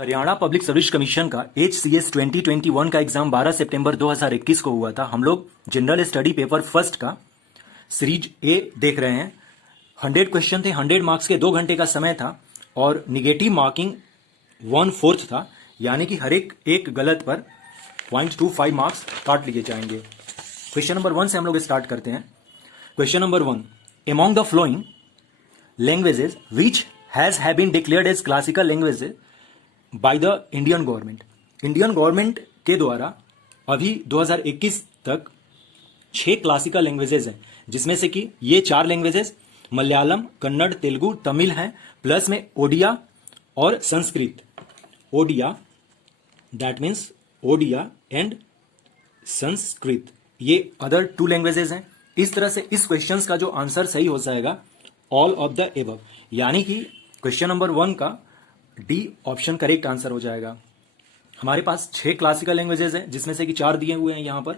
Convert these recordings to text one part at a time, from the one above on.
Haryana public service commission का HCS 2021 का exam 12 सितंबर 2021 को हुआ था। हम लोग जनरल स्टडी पेपर फर्स्ट का सीरीज ए देख रहे हैं। 100 क्वेश्चन थे, 100 मार्क्स के 2 घंटे का समय था और निगेटिव मार्किंग 1/4 था, यानी कि हर एक गलत पर 0.25 मार्क्स काट लिए जाएंगे। क्वेश्चन नंबर 1 से हम लोग स्टार्ट करते हैं। Question number 1, among the following languages which has been declared as classical languages by the Indian government. Indian government के द्वारा अभी 2021 तक 6 क्लासिकल लैंग्वेजेस हैं, जिसमें से कि ये 4 लैंग्वेजेस मलयालम, कन्नड़, तेलुगु, तमिल हैं, प्लस में ओडिया और Sanskrit. Odia that means Odia and Sanskrit, ये अदर 2 लैंग्वेजेस हैं। इस तरह से इस क्वेश्चन का जो आंसर सही हो जाएगा ऑल ऑफ द एबव, यानी कि क्वेश्चन नंबर 1 का डी ऑप्शन करेक्ट आंसर हो जाएगा। हमारे पास 6 क्लासिकल लैंग्वेजेस हैं, जिसमें से कि 4 दिए हुए हैं यहां पर।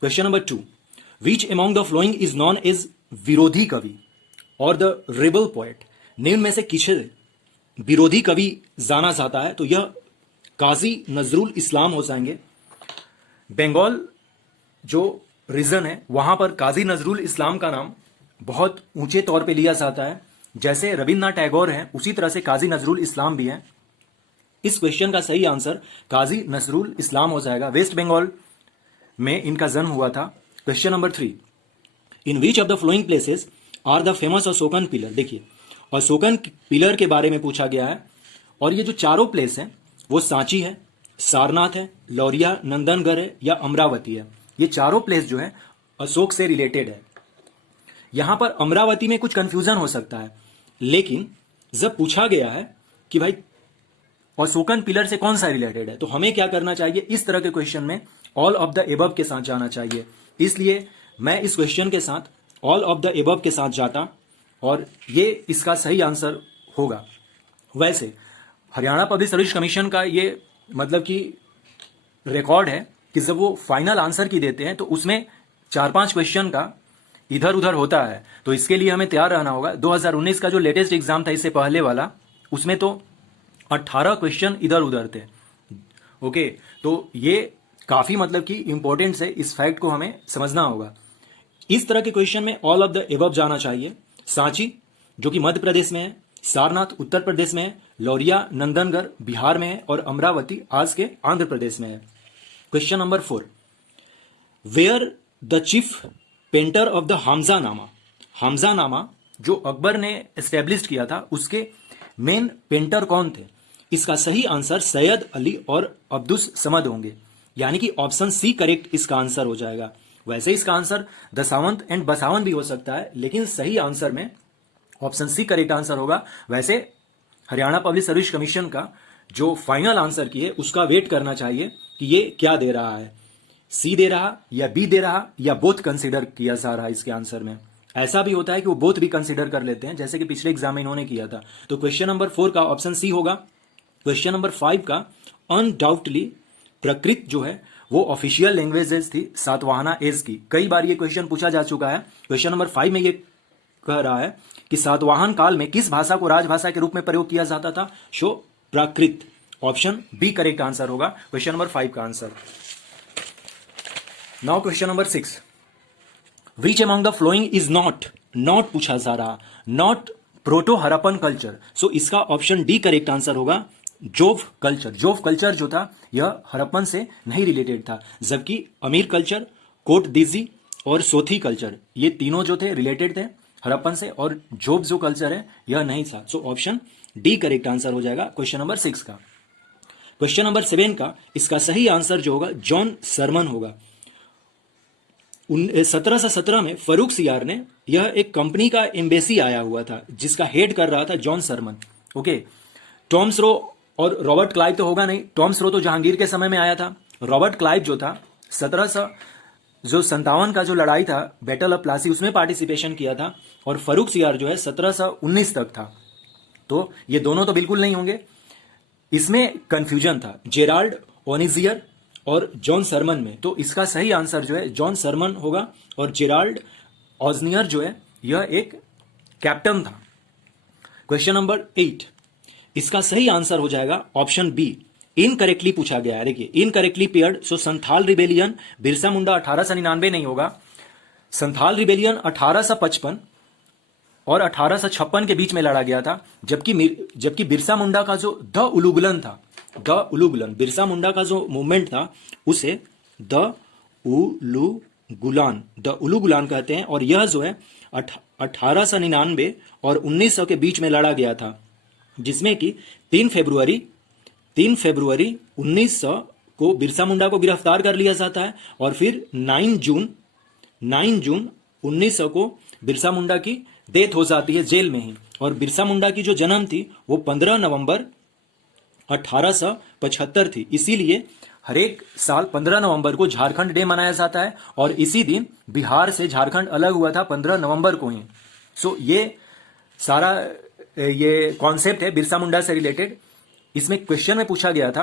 Question number 2, which among the following is known as विरोधी कवि और द रेबल पोएट। निम्न में से किसे विरोधी कवि जाना जाता है? तो यह काजी नजरुल इस्लाम हो जाएंगे। बंगाल जो रीजन है वहां पर काजी नजरुल इस्लाम का नाम बहुत ऊंचे तौर पे लिया जाता है। जैसे रविन्द्रनाथ टैगोर हैं, उसी तरह से काजी नजरुल इस्लाम भी हैं। इस क्वेश्चन का सही आंसर काजी नजरुल इस्लाम हो जाएगा। वेस्ट बंगाल में इनका जन्म हुआ था। Question number 3, in which of the following places are the famous Ashokan pillar. देखिए, अशोकन पिलर के बारे में पूछा गया है और ये जो चारों प्लेस हैं वो सांची है, सारनाथ है, लौरिया नंदनगढ़ है या अमरावती है। ये चारों प्लेस जो है अशोक से रिलेटेड है। यहां पर अमरावती में कुछ कंफ्यूजन हो सकता है, लेकिन जब पूछा गया है कि भाई अशोकन पिलर से कौन सा रिलेटेड है, तो हमें क्या करना चाहिए, इस तरह के क्वेश्चन में ऑल ऑफ द एबव के साथ जाना चाहिए। इसलिए मैं इस क्वेश्चन के साथ ऑल ऑफ द एबव के साथ जाता और ये इसका सही आंसर होगा। वैसे हरियाणा पब्लिक सर्विस कमीशन का ये मतलब कि रिकॉर्ड है कि जब वो फाइनल आंसर की देते हैं तो उसमें 4-5 क्वेश्चन का इधर उधर होता है, तो इसके लिए हमें तैयार रहना होगा। 2019 का जो लेटेस्ट एग्जाम था इससे पहले वाला, उसमें तो 18 क्वेश्चन इधर उधर थे। ओके, तो ये काफी मतलब कि इंपॉर्टेंट है, इस फैक्ट को हमें समझना होगा। इस तरह के क्वेश्चन में ऑल ऑफ द एबव जाना चाहिए। सांची जो कि मध्य प्रदेश में है, सारनाथ उत्तर प्रदेश में है, लौरिया नंदनगढ़ बिहार में है और अमरावती आज के आंध्र प्रदेश में है। Question number 4, where the chief painter of the Hamzanama. Hamzanama जो अकबर ने एस्टेब्लिश किया था, उसके मेन पेंटर कौन थे? इसका सही आंसर सैयद अली और अब्दुस समद होंगे, यानी कि ऑप्शन सी करेक्ट इसका आंसर हो जाएगा। वैसे इसका आंसर दशावंत एंड बसावंत भी हो सकता है, लेकिन सही आंसर में ऑप्शन सी करेक्ट आंसर होगा। वैसे हरियाणा पब्लिक सर्विस कमीशन का जो फाइनल आंसर की है उसका वेट करना चाहिए कि ये क्या दे रहा है, सी दे रहा या बी दे रहा या बोथ कंसीडर किया जा रहा है इसके आंसर में। ऐसा भी होता है कि वो बोथ भी कंसीडर कर लेते हैं, जैसे कि पिछले एग्जाम में इन्होंने किया था। तो क्वेश्चन नंबर 4 का ऑप्शन सी होगा। क्वेश्चन नंबर 5 का अनडाउटली प्राकृत जो है वो ऑफिशियल लैंग्वेजेस थी सातवाहना एज की। कई बार ये क्वेश्चन पूछा जा चुका है। क्वेश्चन नंबर 5 में ये कह रहा है कि सातवाहन काल में किस भाषा को राजभाषा के रूप में प्रयोग किया जाता था? सो प्राकृत, ऑप्शन बी करेक्ट आंसर होगा क्वेश्चन नंबर 5 का answer. Now question number 6, which among the following is not पूछा जा रहा, नॉट प्रोटो हरप्पन कल्चर। सो इसका ऑप्शन डी करेक्ट आंसर होगा जोव कल्चर। जोव कल्चर जो था यह हरप्पन से नहीं रिलेटेड था, जबकि अमीर कल्चर, कोट दीजी और सोथी कल्चर ये तीनों जो थे रिलेटेड थे हरप्पन से, और जोव जो कल्चर है यह नहीं था। सो ऑप्शन डी करेक्ट आंसर हो जाएगा क्वेश्चन नंबर 6 का। क्वेश्चन नंबर 7 का इसका सही आंसर जो होगा जॉन सरमन होगा। 1717 में फरूख सियार ने, यह एक कंपनी का एम्बेसी आया हुआ था जिसका हेड कर रहा था जॉन सरमन। ओके, टॉम्स रो और रॉबर्ट क्लाइव तो होगा नहीं। टॉम्स रो तो जहांगीर के समय में आया था। रॉबर्ट क्लाइव जो था 1757 का जो लड़ाई था बैटल ऑफ प्लासी, उसमें पार्टिसिपेशन किया था, और फरूख सियार जो है 1719 तक था। तो ये दोनों तो बिल्कुल नहीं होंगे, इसमें कंफ्यूजन था जेराल्ड ओनिजियर और जॉन सरमन में। तो इसका सही आंसर जो है जॉन सरमन होगा, और जेराल्ड ओजनियर जो है यह एक कैप्टन था। क्वेश्चन नंबर 8, इसका सही आंसर हो जाएगा ऑप्शन बी, इनकरेक्टली पूछा गया है। देखिए इनकरेक्टली पेयर्ड, सो संथाल रिबेलियन बिरसा मुंडा 1899 नहीं होगा। संथाल रिबेलियन 1855 और 1856 के बीच में लड़ा गया था, जबकि बिरसा मुंडा का जो द उलुगलन था, द उलुगलन बिरसा मुंडा का जो मूवमेंट था उसे द उलुगुलान कहते हैं। और यह जो है 1899 और 1900 के बीच में लड़ा गया था, जिसमें कि 3 फरवरी 1900 को बिरसा मुंडा को गिरफ्तार कर लिया जाता है और फिर 9 जून 1900 को बिरसा मुंडा की डेथ हो जाती है जेल में ही। और बिरसा मुंडा की जो जन्म थी वो 15 नवंबर 1875 थी, इसीलिए हर एक साल 15 नवंबर को झारखंड डे मनाया जाता है और इसी दिन बिहार से झारखंड अलग हुआ था 15 नवंबर को ही। सो ये सारा ये कॉन्सेप्ट है बिरसा मुंडा से रिलेटेड। इसमें क्वेश्चन में पूछा गया था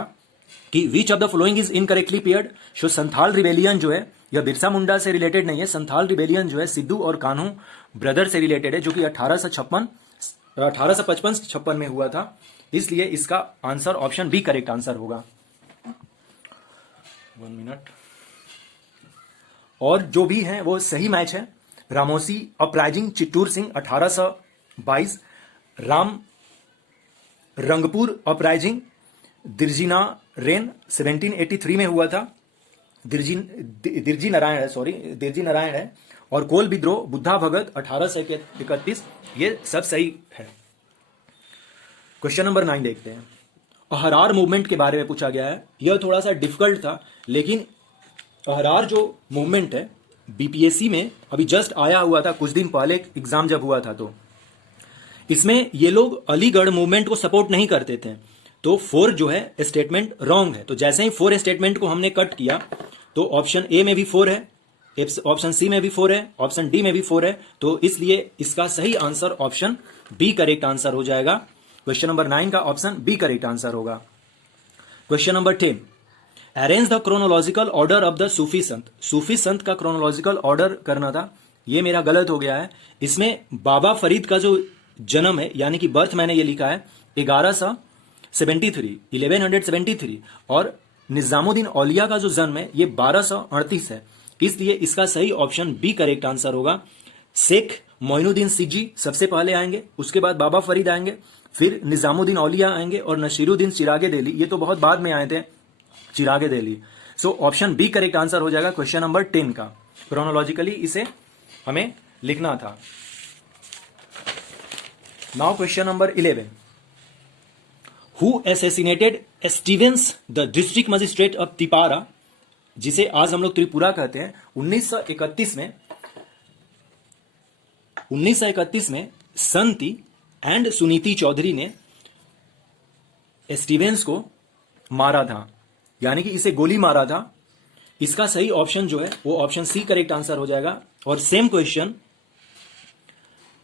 कि विच of the following is incorrectly paired. So Santhal rebellion जो है यह बिरसा मुंडा से रिलेटेड नहीं है। संथाल रिबेलियन जो है सिद्धू और कान्हू ब्रदर से रिलेटेड है, जो कि 1855 में हुआ था, इसलिए इसका answer option B correct answer होगा। 1 मिनट। और जो भी है वो सही मैच है। रामोसी अपराइजिंग चित्तूर सिंह 1822, राम रंगपुर अपराइजिंग दिरजिना रेन 1783 में हुआ था। दिरजी नारायण है। और कोल विद्रोह बुद्धा भगत 1831, ये सब सही है। क्वेश्चन नंबर 9 देखते हैं। अहरार मूवमेंट के बारे में पूछा गया है। यह थोड़ा सा डिफिकल्ट था, लेकिन अहरार जो मूवमेंट है बीपीएससी में अभी जस्ट आया हुआ था कुछ दिन पहले एग्जाम जब हुआ था, तो इसमें ये लोग अलीगढ़ मूवमेंट को सपोर्ट नहीं करते थे। तो 4 जो है स्टेटमेंट रॉन्ग है। तो जैसे ही 4 स्टेटमेंट को हमने कट किया तो ऑप्शन ए में भी 4 है, ऑप्शन सी में भी 4 है, ऑप्शन डी में भी 4 है। तो इसलिए इसका सही answer option B correct answer हो जाएगा। क्वेश्चन नंबर 9 का ऑप्शन बी करेक्ट आंसर होगा। Question number 10, arrange the chronological order of the Sufi संत। सूफी संत का क्रोनोलॉजिकल ऑर्डर करना था, ये मेरा गलत हो गया है। इसमें बाबा फरीद का जो जन्म है यानी कि बर्थ मैंने ये लिखा है 1173 और निजामुद्दीन औलिया का जो जन्म है ये 1238 है, इसलिए इसका सही ऑप्शन बी करेक्ट आंसर होगा। शेख मोइनुद्दीन सिजी सबसे पहले आएंगे, उसके बाद बाबा फरीद आएंगे, फिर निजामुद्दीन औलिया आएंगे और नसीरुद्दीन चिरागे दिल्ली, ये तो बहुत बाद में आए थे Chirag e Delhi. So option B correct answer हो जाएगा क्वेश्चन नंबर 10 का। क्रोनोलॉजिकली इसे हमें लिखना था। Now question number 11, who assassinated Stevens the district magistrate of Tippera, जिसे आज हम लोग त्रिपुरा कहते हैं। 1931 में संती एंड सुनीति चौधरी ने स्टीवेंस को मारा था, यानी कि इसे गोली मारा था। इसका सही ऑप्शन जो है वो ऑप्शन सी करेक्ट आंसर हो जाएगा। और same question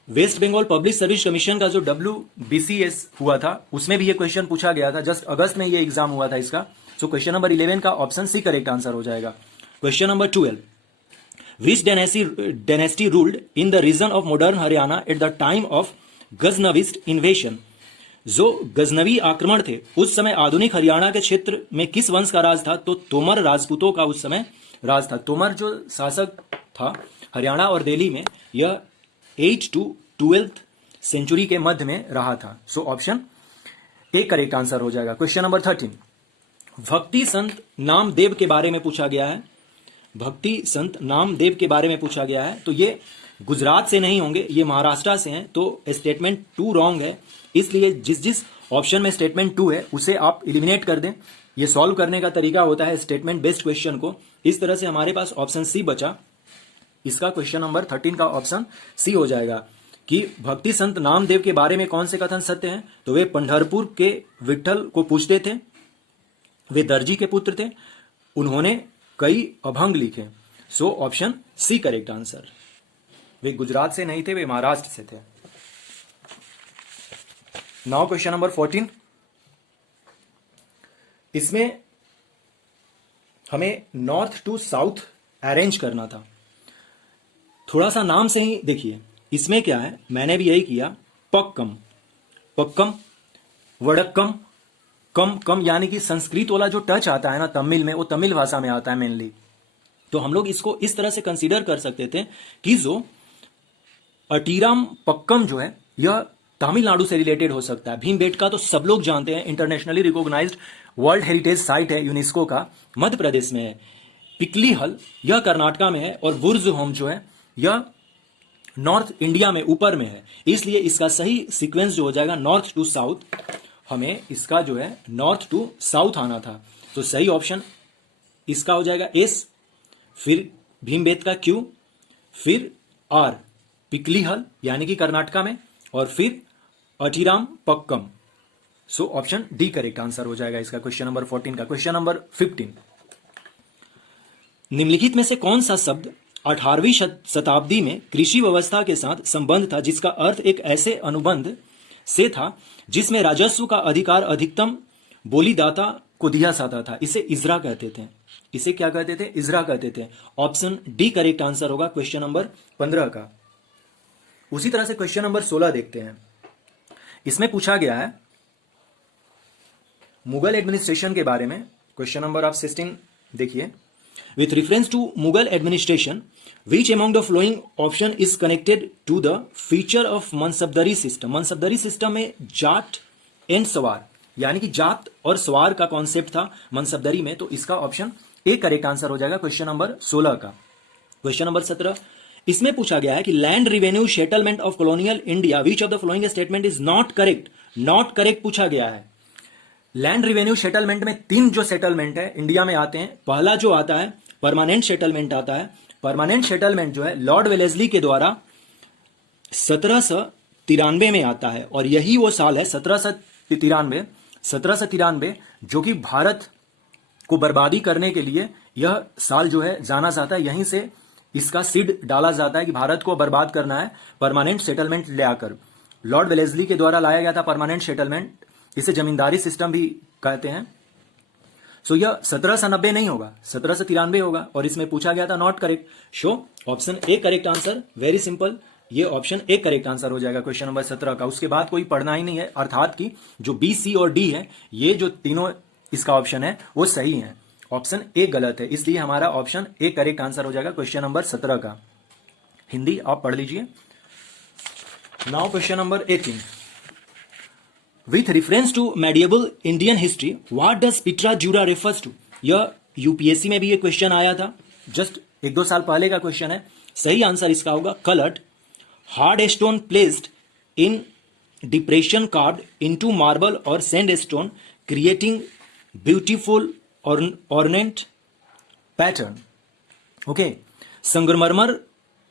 West Bengal public service commission का जो WBCS हुआ था उसमें भी ये क्वेश्चन पूछा गया था, जस्ट अगस्त में ये एग्जाम हुआ था इसका। सो क्वेश्चन नंबर 11 का ऑप्शन सी करेक्ट आंसर हो जाएगा। Question number 12, which dynasty ruled in the region of modern Haryana at the time of Ghaznavid invasion. जो गजनवी आक्रमण थे उस समय आधुनिक हरियाणा के क्षेत्र में किस वंश का राज था? तो तोमर राजपूतों का उस समय राज था। तोमर जो शासक था हरियाणा और दिल्ली में, यह 8th to 12th सेंचुरी के मध्य में रहा था। सो ऑप्शन ए करेक्ट आंसर हो जाएगा। क्वेश्चन नंबर 13, भक्ति संत नामदेव के बारे में पूछा गया है। भक्ति संत नामदेव के बारे में पूछा गया है, तो ये गुजरात से नहीं होंगे, ये महाराष्ट्र से हैं। तो स्टेटमेंट 2 रॉन्ग है, इसलिए जिस ऑप्शन में स्टेटमेंट 2 है उसे आप एलिमिनेट कर दें। ये सॉल्व करने का तरीका होता है स्टेटमेंट बेस्ड क्वेश्चन को। इस तरह से हमारे पास ऑप्शन सी बचा। इसका क्वेश्चन नंबर 13 का ऑप्शन सी हो जाएगा कि भक्ति संत नामदेव के बारे में कौन से कथन सत्य हैं? तो वे पंढरपुर के विठल को पूजते थे, वे दर्जी के पुत्र थे, उन्होंने कई अभंग लिखे। So option C correct answer. वे गुजरात से नहीं थे, वे महाराष्ट्र से थे। नाउ क्वेश्चन नंबर 14, इसमें हमें नॉर्थ टू साउथ अरेंज करना था। थोड़ा सा नाम से ही देखिए इसमें क्या है, मैंने भी यही किया। पक्कम, पक्कम वडक्कम, कम कम यानी कि संस्कृत वाला जो टच आता है ना तमिल में, वो तमिल भाषा में आता है मेनली। तो हम लोग इसको इस तरह से कंसीडर कर सकते थे कि जो अटीराम पक्कम जो है यह तमिलनाडु से रिलेटेड हो सकता है। भीमबेटका तो सब लोग जानते हैं, internationally recognised world heritage site है यूनेस्को का, मध्य प्रदेश में है। पिकलीहल यह कर्नाटका में है, और बुर्ज होम जो है यह नॉर्थ इंडिया में ऊपर में है। इसलिए इसका सही सीक्वेंस जो हो जाएगा नॉर्थ टू साउथ, हमें इसका जो है नॉर्थ टू साउथ आना था। तो सही ऑप्शन इसका हो जाएगा एस, फिर भीमबेटका क्यू, फिर आर पिकलीहल यानी कि कर्नाटका में, और फिर Attirampakkam. So option D correct answer हो जाएगा इसका क्वेश्चन नंबर 14 का। क्वेश्चन नंबर 15, निम्नलिखित में से कौन सा शब्द 18वीं शताब्दी में कृषि व्यवस्था के साथ संबंध था जिसका अर्थ एक ऐसे अनुबंध से था जिसमें राजस्व का अधिकार अधिकतम बोलीदाता को दिया जाता था? इसे इजरा कहते थे। इसे क्या कहते थे? इजरा कहते थे। ऑप्शन डी करेक्ट आंसर होगा क्वेश्चन नंबर 15 का। उसी तरह से क्वेश्चन नंबर 16 देखते हैं। इसमें पूछा गया है मुगल एडमिनिस्ट्रेशन के बारे में। क्वेश्चन नंबर आप 16 देखिए। With reference to Mughal administration which among the following option is connected to the feature of mansabdari system? Mansabdari system में जाट एंड सवार यानी कि जात और सवार का कॉन्सेप्ट था मनसबदरी में। तो इसका ऑप्शन ए करेक्ट आंसर हो जाएगा क्वेश्चन नंबर 16 का। क्वेश्चन नंबर 17, इसमें पूछा गया है कि land revenue settlement of colonial India which of the following statement is not correct? Not correct पूछा गया है। लैंड रिवेन्यू सेटलमेंट में 3 जो सेटलमेंट है इंडिया में आते हैं। पहला जो आता है परमानेंट सेटलमेंट आता है। परमानेंट सेटलमेंट जो है लॉर्ड वेलेस्ली के द्वारा 1793 में आता है, और यही वो साल है 1793 जो कि भारत को बर्बादी करने के लिए यह साल जो है जाना जाता है। यहीं से इसका सीड डाला जाता है कि भारत को बर्बाद करना है परमानेंट सेटलमेंट ले आकर। लॉर्ड वेलेस्ली के द्वारा लाया गया था परमानेंट सेटलमेंट, इसे जमींदारी सिस्टम भी कहते हैं। सो यह 1790 नहीं होगा, 1793 होगा, और इसमें पूछा गया था not correct. Show option A correct answer, very simple, ये ऑप्शन ए करेक्ट आंसर हो जाएगा क्वेश्चन नंबर 17 का। उसके बाद कोई पढ़ना ही नहीं है, अर्थात कि जो बी, सी और डी है ये जो तीनों इसका ऑप्शन है वो सही है, ऑप्शन ए गलत है। इसलिए हमारा ऑप्शन ए करेक्ट आंसर हो जाएगा क्वेश्चन नंबर 17 का। हिंदी आप पढ़ लीजिए। Now question number 18, with reference to medieval Indian history what does pietra dura refers to? यह यूपीएससी में भी ये क्वेश्चन आया था, जस्ट 1-2 साल पहले का क्वेश्चन है। सही आंसर इसका होगा coloured hard stone placed in depression carved into marble और sandstone creating beautiful ornate pattern. Okay, संगमरमर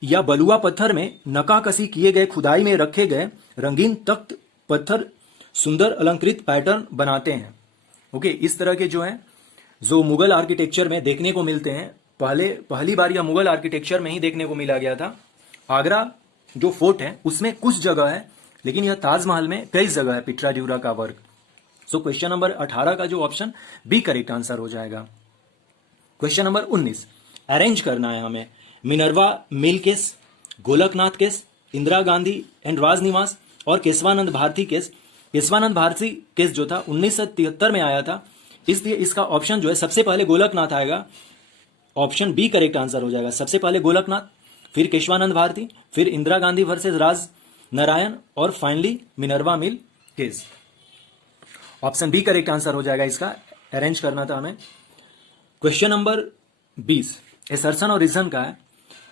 या बलुआ पत्थर में नकाकसी किए गए खुदाई में रखे गए रंगीन तख्त पत्थर सुंदर अलंकृत पैटर्न बनाते हैं। ओके, इस तरह के जो है जो मुगल आर्किटेक्चर में देखने को मिलते हैं, पहली बार यह मुगल आर्किटेक्चर में ही देखने को मिला गया था। आगरा जो फोर्ट है उसमें कुछ जगह है, लेकिन यह ताजमहल में कई जगह है पिट्रा ड्यूरा का वर्क। सो क्वेश्चन नंबर 18 का जो ऑप्शन बी करेक्ट आंसर हो जाएगा। क्वेश्चन नंबर 19 अरेंज करना है हमें। Minerva mill case, Golaknath case, Indira Gandhi and राजनिवास और केशवानंद भारती केस। केशवानंद भारती केस जो था 1973 में आया था, इसलिए इसका ऑप्शन जो है सबसे पहले गोलकनाथ आएगा। ऑप्शन बी करेक्ट आंसर हो जाएगा। सबसे पहले गोलकनाथ, फिर केशवानंद भारती, फिर इंदिरा गांधी वर्सेस राज नारायण, और finally Minerva mill case. Option B correct answer हो जाएगा इसका। अरेंज करना था हमें। क्वेश्चन नंबर 20 एसर्शन और रीजन का है।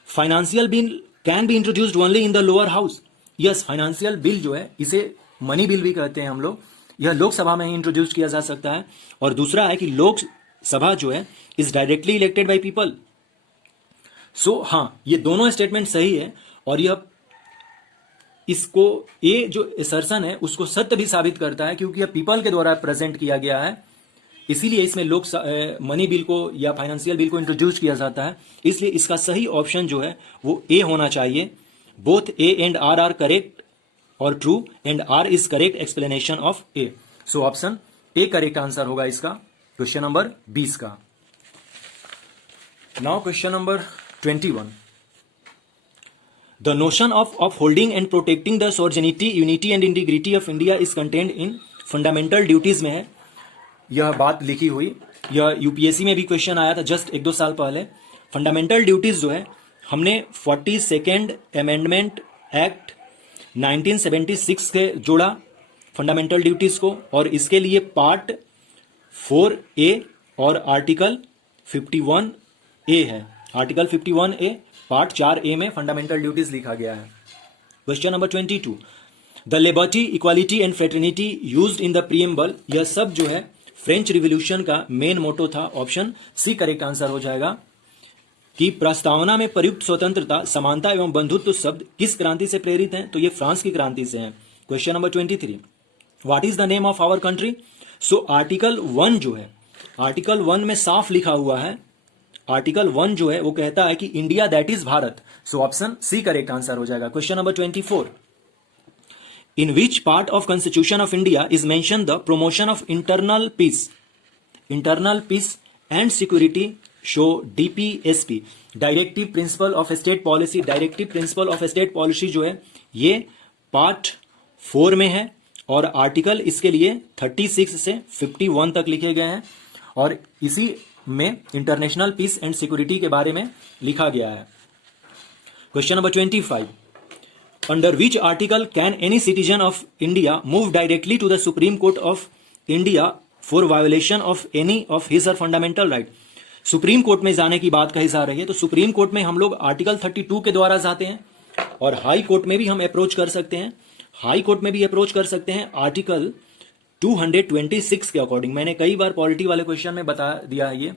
Financial bill can be introduced only in the lower house. Yes, financial bill जो है इसे मनी बिल भी कहते हैं हम लोग। यह लोकसभा में ही इंट्रोड्यूस किया जा सकता है। और दूसरा है कि लोकसभा जो है is directly elected by people. So हाँ, ये दोनों स्टेटमेंट सही है, और यह इसको ये जो असर्शन है उसको सत्य भी साबित करता है, क्योंकि यह पीपल के द्वारा प्रेजेंट किया गया है। इसीलिए इसमें मनी बिल को या फाइनेंशियल बिल को इंट्रोड्यूस किया जाता है। इसलिए इसका सही ऑप्शन जो है वो ए होना चाहिए। Both A and R are correct और ट्रू, and R is correct explanation of A. So option A correct answer होगा इसका क्वेश्चन नंबर 20 का। Now question number 21 The notion of holding and protecting the sovereignty, unity and integrity of India is contained in fundamental duties में है यह बात लिखी हुई। यह यूपीएससी में भी क्वेश्चन आया था जस्ट 1-2 साल पहले। फंडामेंटल ड्यूटीज जो है हमने 42nd अमेंडमेंट एक्ट 1976 से जोड़ा फंडामेंटल ड्यूटीज को, और इसके लिए पार्ट 4A और आर्टिकल 51A है। आर्टिकल 51A पार्ट 4A में फंडामेंटल ड्यूटीज लिखा गया है। Question number 22, the liberty equality and fraternity used in the preamble, यह सब जो है फ्रेंच रिवॉल्यूशन का मेन मोटो था। ऑप्शन सी करेक्ट आंसर हो जाएगा कि प्रस्तावना में प्रयुक्त स्वतंत्रता, समानता एवं बंधुत्व शब्द किस क्रांति से प्रेरित हैं? तो ये फ्रांस की क्रांति से हैं। Question number 23, what is the name of our country? So article 1 जो है, आर्टिकल 1 में साफ लिखा हुआ है, आर्टिकल 1 जो है वो कहता है कि India that is Bharat. So option C correct answer हो जाएगा। Question number 24, in which part of constitution of India is mention the promotion of internal peace and security show DPSP, directive principle of state policy. Directive principle of state policy जो है ये part 4 में है, और article इसके लिए 36 से 51 तक लिखे गए हैं, और इसी में इंटरनेशनल पीस एंड सिक्योरिटी के बारे में लिखा गया है। Question number 25, under which article can any citizen of India move directly to the supreme court of India for violation of any of his और फंडामेंटल राइट? सुप्रीम कोर्ट में जाने की बात कही जा रही है, तो सुप्रीम कोर्ट में हम लोग आर्टिकल 32 के द्वारा जाते हैं, और हाई कोर्ट में भी हम अप्रोच कर सकते हैं। हाई कोर्ट में भी अप्रोच कर सकते हैं आर्टिकल 226 के अकॉर्डिंग। मैंने कई बार पॉलिटी वाले क्वेश्चन में बता दिया है, ये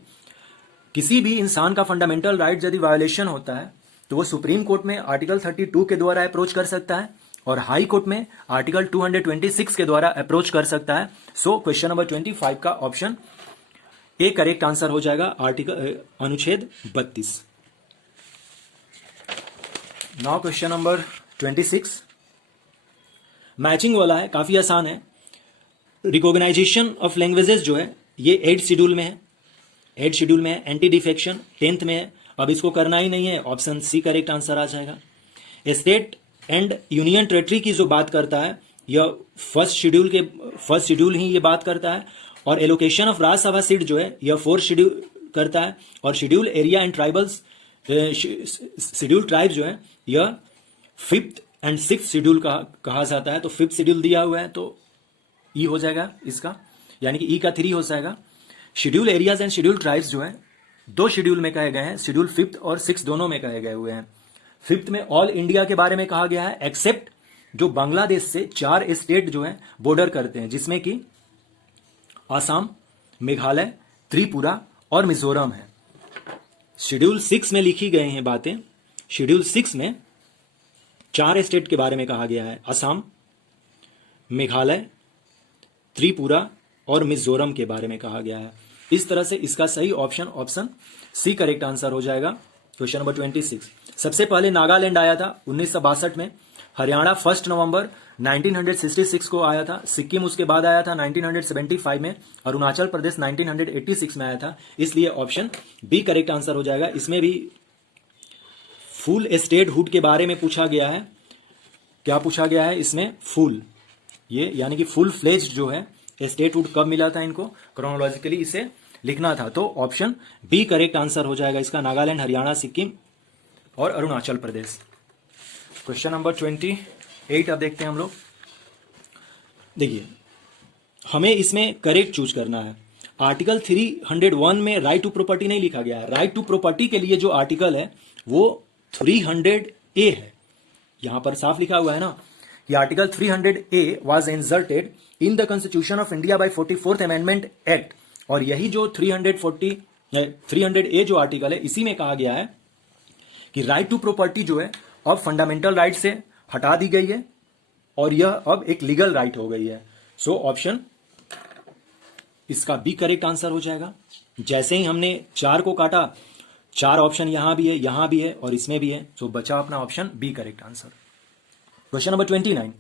किसी भी इंसान का फंडामेंटल राइट यदि वायोलेशन होता है तो वो सुप्रीम कोर्ट में आर्टिकल 32 के द्वारा अप्रोच कर सकता है, और हाई कोर्ट में आर्टिकल 226 के द्वारा अप्रोच कर सकता है। सो क्वेश्चन नंबर 25 का ऑप्शन ए करेक्ट आंसर हो जाएगा, आर्टिकल अनुच्छेद 32। नाउ क्वेश्चन नंबर 26 मैचिंग वाला है, काफी आसान है। रिकॉग्नाइजेशन ऑफ लैंग्वेजेस जो है ये 8 शेड्यूल में है, 8 शेड्यूल में है। एंटी डिफेक्शन 10th में है। अब इसको करना ही नहीं है, ऑप्शन सी करेक्ट आंसर आ जाएगा। स्टेट एंड यूनियन टेरिटरी की जो बात करता है यह फर्स्ट शेड्यूल ही ये बात करता है, और एलोकेशन ऑफ राज्यसभा सीट जो है यह 4th शेड्यूल करता है, और schedule area and tribals schedule tribe जो है यह 5th एंड 6th शेड्यूल कहा जाता है। तो 5th शेड्यूल दिया हुआ है तो ई हो जाएगा इसका, यानी कि ई का 3 हो जाएगा। Schedule areas and schedule tribes जो है 2 शेड्यूल में कहे गए हैं, शेड्यूल 5th और 6th दोनों में कहे गए हुए हैं। 5th में ऑल इंडिया के बारे में कहा गया है, एक्सेप्ट जो बांग्लादेश से 4 स्टेट जो है बॉर्डर करते हैं, जिसमें कि आसाम, मेघालय, त्रिपुरा और मिजोरम है। शेड्यूल 6 में लिखी गई हैं बातें। शेड्यूल 6 में 4 स्टेट के बारे में कहा गया है, असम, मेघालय, त्रिपुरा और मिजोरम के बारे में कहा गया है। इस तरह से इसका सही ऑप्शन सी करेक्ट आंसर हो जाएगा। क्वेश्चन नंबर 26, सबसे पहले नागालैंड आया था 1962 में, हरियाणा 1 नवंबर 1966 को आया था, सिक्किम उसके बाद आया था 1975 में, अरुणाचल प्रदेश 1986 में आया था। इसलिए ऑप्शन बी करेक्ट आंसर हो जाएगा। इसमें भी फुल स्टेट हुड के बारे में पूछा गया है। क्या पूछा गया है इसमें? फुल, ये यानी कि फुल फ्लेज जो है स्टेट हुड कब मिला था, इनको क्रोनोलॉजिकली इसे लिखना था। तो ऑप्शन बी करेक्ट आंसर हो जाएगा इसका, नागालैंड, हरियाणा, सिक्किम और अरुणाचल प्रदेश। क्वेश्चन नंबर 28 अब देखते हैं हम लोग। देखिए हमें इसमें करेक्ट चूज करना है। आर्टिकल 301 में राइट टू प्रॉपर्टी नहीं लिखा गया है। राइट टू प्रॉपर्टी के लिए जो आर्टिकल है वो 300A है। यहां पर साफ लिखा हुआ है ना कि article 300A was inserted in the constitution of India by 44th amendment act. और यही जो 300A जो आर्टिकल है इसी में कहा गया है कि राइट टू प्रॉपर्टी जो है अब फंडामेंटल राइट से हटा दी गई है और यह अब एक लीगल राइट हो गई है। सो ऑप्शन इसका बी करेक्ट आंसर हो जाएगा। जैसे ही हमने 4 को काटा, 4 ऑप्शन यहां भी है, यहां भी है और इसमें भी है, सो बचा अपना option B correct answer. Question number 29,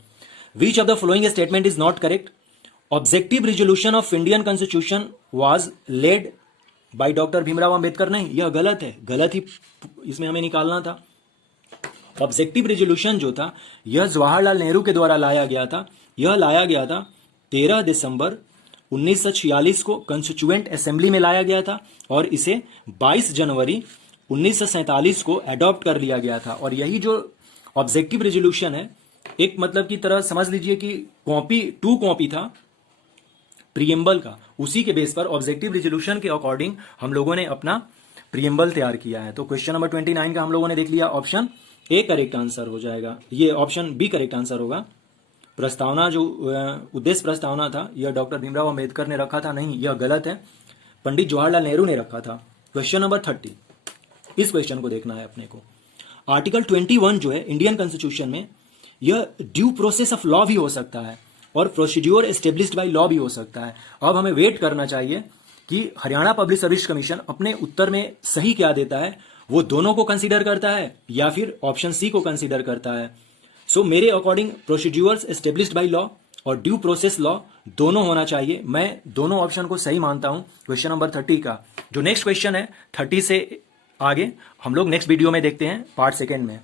which of the following statement is not correct? Objective resolution of Indian constitution was led by doctor Bhimrao Ambedkar. नहीं, यह गलत है, गलत ही इसमें हमें निकालना था। ऑब्जेक्टिव रिजोल्यूशन जो था यह जवाहरलाल नेहरू के द्वारा लाया गया था। यह लाया गया था 13 दिसंबर 1946 को कंस्टिट्यूएंट असेंबली में लाया गया था और इसे 22 जनवरी 1947 को अडॉप्ट कर लिया गया था। और यही जो ऑब्जेक्टिव रेजोल्यूशन है, एक मतलब की तरह समझ लीजिए कि टू कॉपी था प्रीएम्बल का, उसी के बेस पर ऑब्जेक्टिव रेजोल्यूशन के अकॉर्डिंग हम लोगों ने अपना प्रीएम्बल तैयार किया है। तो क्वेश्चन नंबर 29 का हम लोगों ने देख लिया, ऑप्शन ए करेक्ट आंसर हो जाएगा, ये ऑप्शन बी करेक्ट आंसर होगा। प्रस्तावना जो उद्देश्य प्रस्तावना था यह डॉक्टर भीमराव अंबेडकर ने रखा था, नहीं, यह गलत है, पंडित जवाहरलाल नेहरू ने रखा था। क्वेश्चन नंबर 30, इस क्वेश्चन को देखना है अपने को। आर्टिकल 21 जो है इंडियन कॉन्स्टिट्यूशन में, यह ड्यू प्रोसेस ऑफ लॉ भी हो सकता है और प्रोसीड्योर एस्टेब्लिश्ड बाय लॉ भी हो सकता है। अब हमें वेट करना चाहिए कि हरियाणा पब्लिक सर्विस कमीशन अपने उत्तर में सही क्या देता है, वो दोनों को कंसीडर करता है या फिर ऑप्शन सी को कंसीडर करता है। सो मेरे according procedures established by law और ड्यू प्रोसेस लॉ दोनों होना चाहिए। मैं दोनों ऑप्शन को सही मानता हूं क्वेश्चन नंबर 30 का। जो नेक्स्ट क्वेश्चन है 30 से आगे हम लोग नेक्स्ट वीडियो में देखते हैं, पार्ट सेकेंड में।